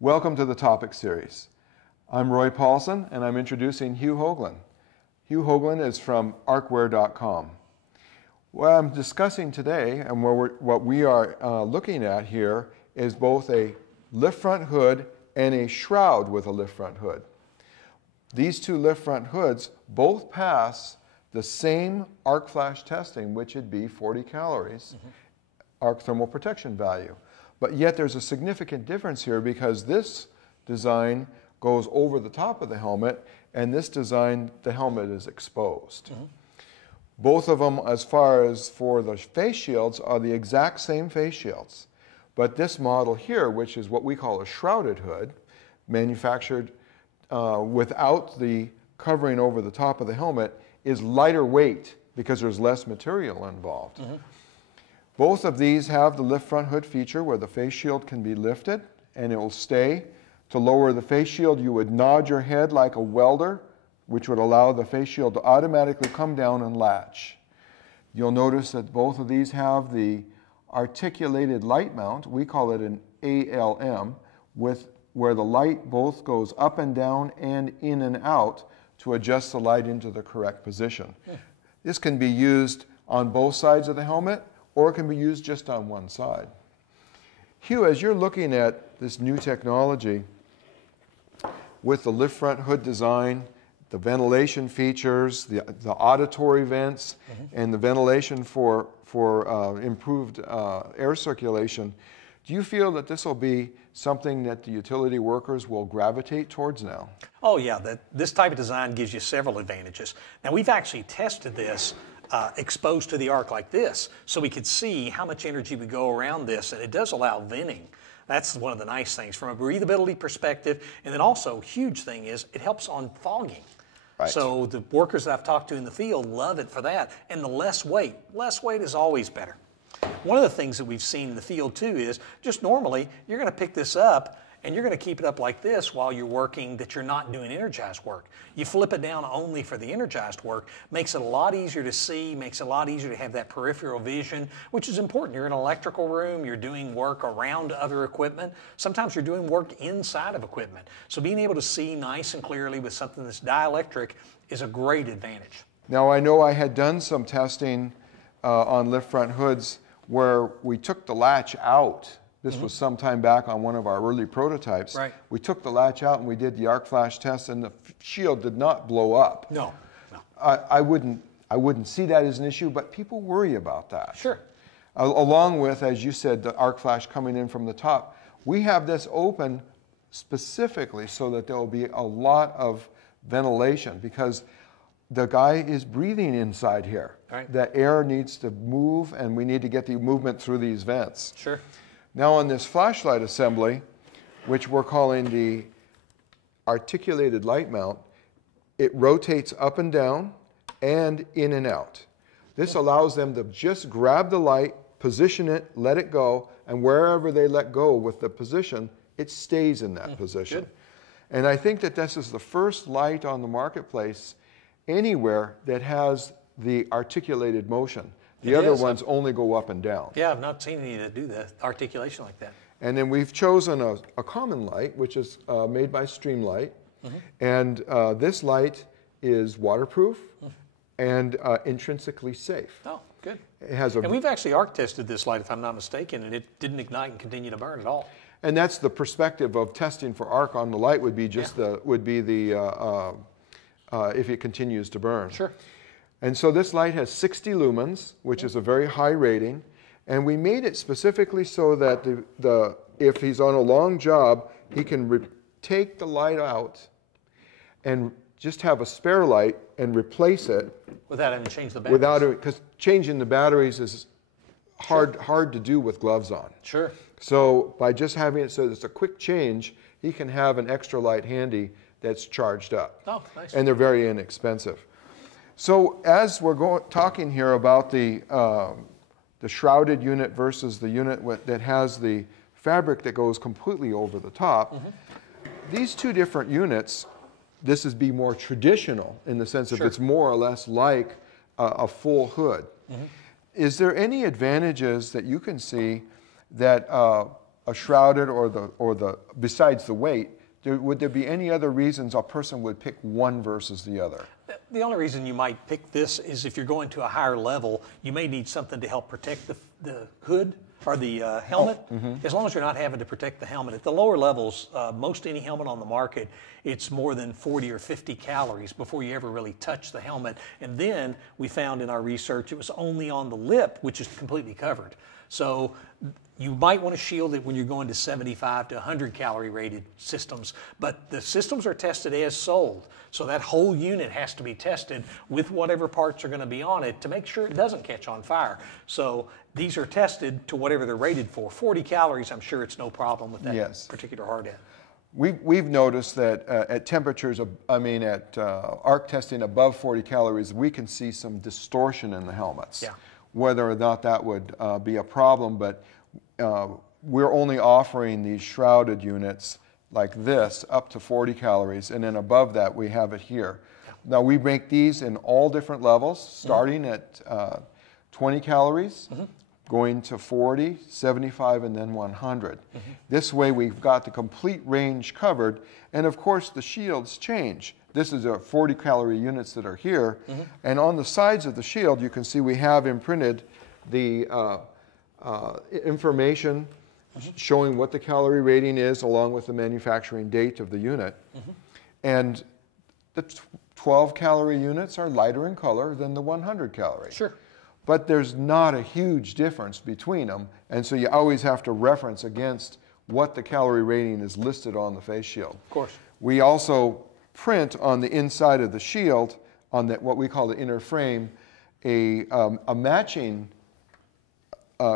Welcome to the Topic Series. I'm Roy Paulson, and I'm introducing Hugh Hoagland. Hugh Hoagland is from arcwear.com. What I'm discussing today, and what we are looking at here, is both a lift front hood and a shroud with a lift front hood. These two lift front hoods both pass the same arc flash testing, which would be 40 calories, arc thermal protection value. But yet there's a significant difference here because this design goes over the top of the helmet, and this design, the helmet is exposed. Both of them, as far as for the face shields, are the exact same face shields. But this model here, which is what we call a shrouded hood, manufactured without the covering over the top of the helmet, is lighter weight because there's less material involved. Both of these have the lift front hood feature where the face shield can be lifted and it will stay. To lower the face shield, you would nod your head like a welder, which would allow the face shield to automatically come down and latch. You'll notice that both of these have the articulated light mount. We call it an ALM, where the light both goes up and down and in and out to adjust the light into the correct position. This can be used on both sides of the helmet, or it can be used just on one side. Hugh, as you're looking at this new technology with the lift front hood design, the ventilation features, the auditory vents, and the ventilation for improved air circulation, do you feel that this will be something that the utility workers will gravitate towards now? Oh yeah, this type of design gives you several advantages. Now we've actually tested this exposed to the arc like this, so we could see how much energy would go around this, and it does allow venting. That's one of the nice things from a breathability perspective, and then also, huge thing is it helps on fogging. Right. So the workers that I've talked to in the field love it for that, and the less weight is always better. One of the things that we've seen in the field too is just normally you're going to pick this up and you're going to keep it up like this while you're working, that you're not doing energized work. You flip it down only for the energized work, makes it a lot easier to see, makes it a lot easier to have that peripheral vision, which is important. You're in an electrical room, you're doing work around other equipment. Sometimes you're doing work inside of equipment. So being able to see nice and clearly with something that's dielectric is a great advantage. Now I know I had done some testing on lift front hoods where we took the latch out. This was some time back on one of our early prototypes. Right. We took the latch out and we did the arc flash test, and the shield did not blow up. No. I wouldn't see that as an issue, but people worry about that. Sure. Along with, as you said, the arc flash coming in from the top. We have this open specifically so that there will be a lot of ventilation because the guy is breathing inside here. Right. The air needs to move, and we need to get the movement through these vents. Sure. Now on this flashlight assembly, which we're calling the articulated light mount, it rotates up and down and in and out. This allows them to just grab the light, position it, let it go, and wherever they let go with the position, it stays in that position. Good. And I think that this is the first light on the marketplace anywhere that has the articulated motion. The other ones only go up and down. Yeah, I've not seen any that do that articulation like that. And then we've chosen a common light, which is made by Streamlight. And this light is waterproof and intrinsically safe. Oh, good. It has And we've actually arc tested this light, if I'm not mistaken, and it didn't ignite and continue to burn at all. And that's the perspective of testing for arc on the light would be just if it continues to burn. Sure. And so this light has 60 lumens, which is a very high rating. And we made it specifically so that if he's on a long job, he can take the light out and just have a spare light and replace it. Without having to change the batteries. Because changing the batteries is hard to do with gloves on. Sure. So by just having it so it's a quick change, he can have an extra light handy that's charged up. Oh, nice. And they're very inexpensive. So as we're talking here about the shrouded unit versus the unit that has the fabric that goes completely over the top, these two different units, this is be more traditional in the sense that it's more or less like a full hood. Is there any advantages that you can see that a shrouded or the besides the weight, would there be any other reasons a person would pick one versus the other? The only reason you might pick this is if you're going to a higher level, you may need something to help protect the hood or the helmet, as long as you're not having to protect the helmet. At the lower levels, most any helmet on the market, it's more than 40 or 50 calories before you ever really touch the helmet. And then we found in our research it was only on the lip, which is completely covered. So you might want to shield it when you're going to 75 to 100 calorie rated systems, but the systems are tested as sold. So that whole unit has to be tested with whatever parts are going to be on it to make sure it doesn't catch on fire. So these are tested to whatever they're rated for. 40 calories, I'm sure it's no problem with that particular hard end. We've noticed that at temperatures, at arc testing above 40 calories, we can see some distortion in the helmets. Yeah. Whether or not that would be a problem, but we're only offering these shrouded units like this up to 40 calories, and then above that we have it here. Now we make these in all different levels, starting at 20 calories, going to 40, 75, and then 100. This way we've got the complete range covered, and of course the shields change. This is a 40 calorie units that are here, and on the sides of the shield you can see we have imprinted the information showing what the calorie rating is along with the manufacturing date of the unit. And the 12 calorie units are lighter in color than the 100 calorie. Sure. But there's not a huge difference between them, and so you always have to reference against what the calorie rating is listed on the face shield. Of course. We also print on the inside of the shield, on what we call the inner frame, a matching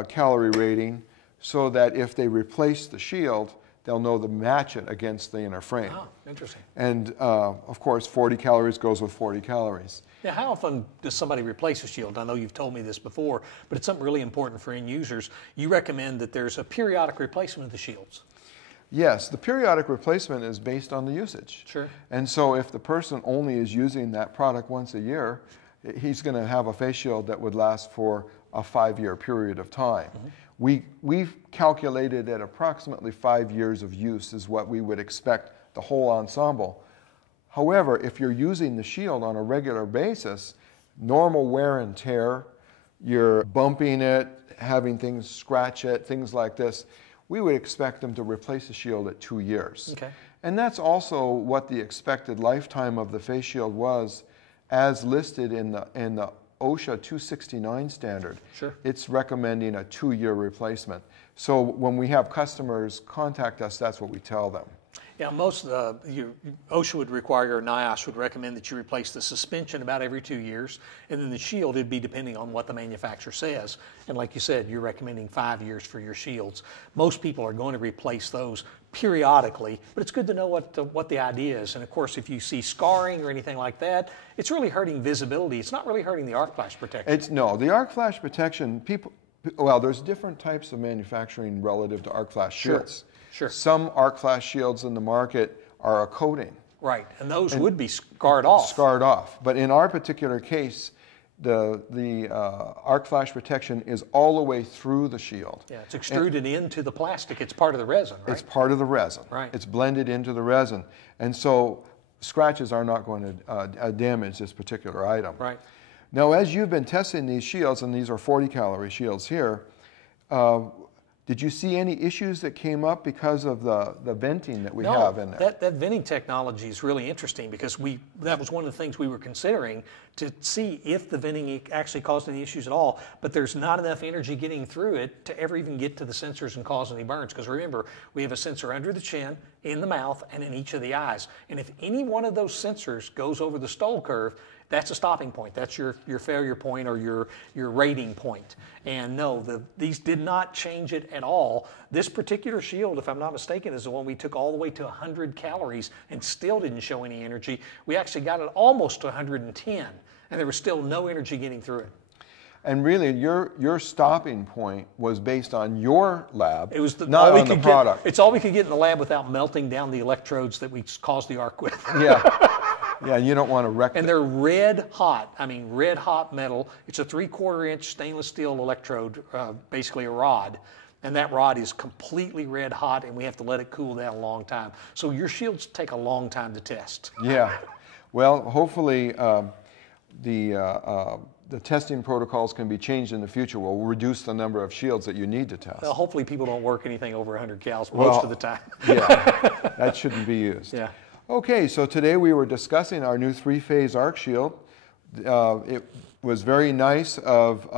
calorie rating, so that if they replace the shield, they'll know to match it against the inner frame. Oh, interesting. And of course, 40 calories goes with 40 calories. Now, how often does somebody replace a shield? I know you've told me this before, but it's something really important for end users. You recommend that there's a periodic replacement of the shields. Yes, the periodic replacement is based on the usage. Sure. And so if the person only is using that product once a year, he's going to have a face shield that would last for a 5-year period of time. We've calculated at approximately 5 years of use is what we would expect the whole ensemble. However, if you're using the shield on a regular basis, normal wear and tear, you're bumping it, having things scratch it, things like this, we would expect them to replace the shield at 2 years. Okay. And that's also what the expected lifetime of the face shield was as listed in the OSHA 269 standard. Sure. It's recommending a 2-year replacement. So when we have customers contact us, that's what we tell them. Yeah, most OSHA would require, or NIOSH would recommend that you replace the suspension about every 2 years, and then the shield would be depending on what the manufacturer says. And like you said, you're recommending 5 years for your shields. Most people are going to replace those periodically, but it's good to know what the idea is. And of course, if you see scarring or anything like that, it's really hurting visibility. It's not really hurting the arc flash protection. No, the arc flash protection, well, there's different types of manufacturing relative to arc flash shields. Sure. Some arc flash shields in the market are a coating. Right, and those would be scarred off. Scarred off. But in our particular case, the arc flash protection is all the way through the shield. Yeah, it's extruded into the plastic. It's part of the resin, right? It's part of the resin. Right. It's blended into the resin. And so scratches are not going to damage this particular item. Right. Now, as you've been testing these shields, and these are 40 calorie shields here, did you see any issues that came up because of the venting that we have in there? That venting technology is really interesting because that was one of the things we were considering to see if the venting actually caused any issues at all, but there's not enough energy getting through it to ever even get to the sensors and cause any burns. Because remember, we have a sensor under the chin, in the mouth, and in each of the eyes. And if any one of those sensors goes over the Stoll curve, that's a stopping point. That's your failure point or your rating point. And no, these did not change it at all. This particular shield, if I'm not mistaken, is the one we took all the way to 100 calories and still didn't show any energy. We actually got it almost to 110, and there was still no energy getting through it. And really, your stopping point was based on your lab, it was not on the product. It's all we could get in the lab without melting down the electrodes that we caused the arc with. Yeah. Yeah, you don't want to wreck And they're red hot. I mean, red hot metal. It's a 3/4 inch stainless steel electrode, basically a rod. and that rod is completely red hot, and we have to let it cool down a long time. So your shields take a long time to test. Yeah. Well, hopefully the testing protocols can be changed in the future. We'll reduce the number of shields that you need to test. Well, hopefully people don't work anything over 100 cals most of the time. Yeah, that shouldn't be used. Yeah. Okay, so today we were discussing our new 3-phase arc shield. It was very nice of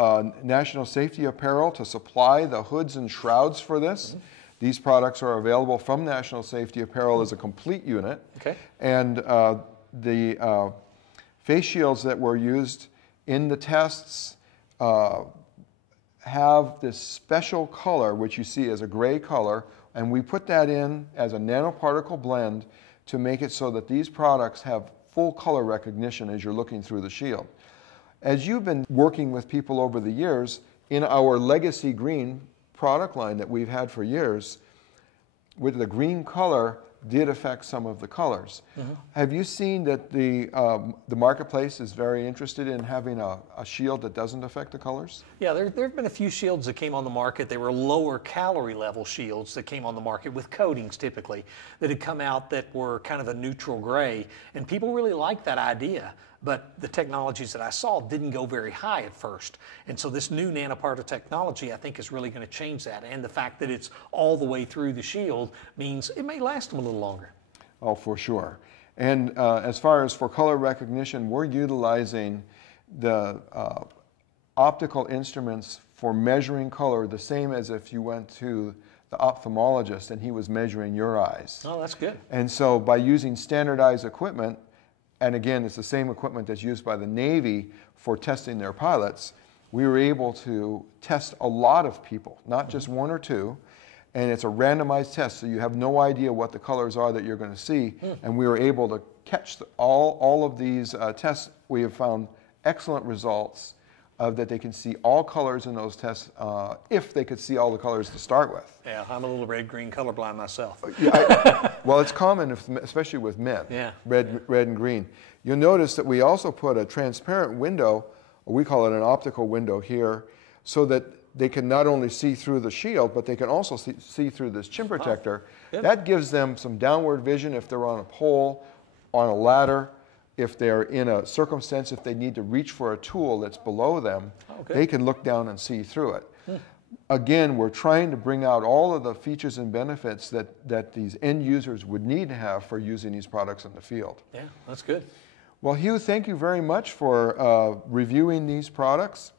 National Safety Apparel to supply the hoods and shrouds for this. Mm-hmm. These products are available from National Safety Apparel as a complete unit. Okay. And the face shields that were used in the tests have this special color, which you see as a gray color, and we put that in as a nanoparticle blend to make it so that these products have full color recognition as you're looking through the shield. As you've been working with people over the years, in our legacy green product line that we've had for years, with the green color did affect some of the colors. Mm-hmm. Have you seen that the marketplace is very interested in having a shield that doesn't affect the colors? Yeah, there have been a few shields that came on the market. They were lower calorie level shields that came on the market with coatings typically that had come out that were kind of a neutral gray, and people really liked that idea. But the technologies that I saw didn't go very high at first. And so this new nanoparticle technology, I think, is really going to change that. And the fact that it's all the way through the shield means it may last them a little longer. Oh, for sure. And as far as for color recognition, we're utilizing the optical instruments for measuring color the same as if you went to the ophthalmologist and he was measuring your eyes. Oh, that's good. And so by using standardized equipment, and again, it's the same equipment that's used by the Navy for testing their pilots, we were able to test a lot of people, not just one or two, and it's a randomized test, so you have no idea what the colors are that you're going to see, and we were able to catch all of these tests. We have found excellent results of that they can see all colors in those tests if they could see all the colors to start with. Yeah, I'm a little red-green colorblind myself. Well, it's common, especially with men, yeah. red and green. You'll notice that we also put a transparent window, or we call it an optical window here, so that they can not only see through the shield, but they can also see through this chin protector. Oh, that gives them some downward vision if they're on a pole, on a ladder, if they're in a circumstance, if they need to reach for a tool that's below them, they can look down and see through it. Again, we're trying to bring out all of the features and benefits that these end users would need to have for using these products in the field. Yeah, that's good. Well, Hugh, thank you very much for reviewing these products.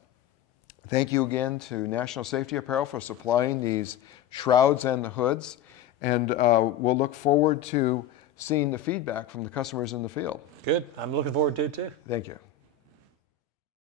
Thank you again to National Safety Apparel for supplying these shrouds and the hoods. And we'll look forward to seeing the feedback from the customers in the field. Good. I'm looking forward to it too. Thank you.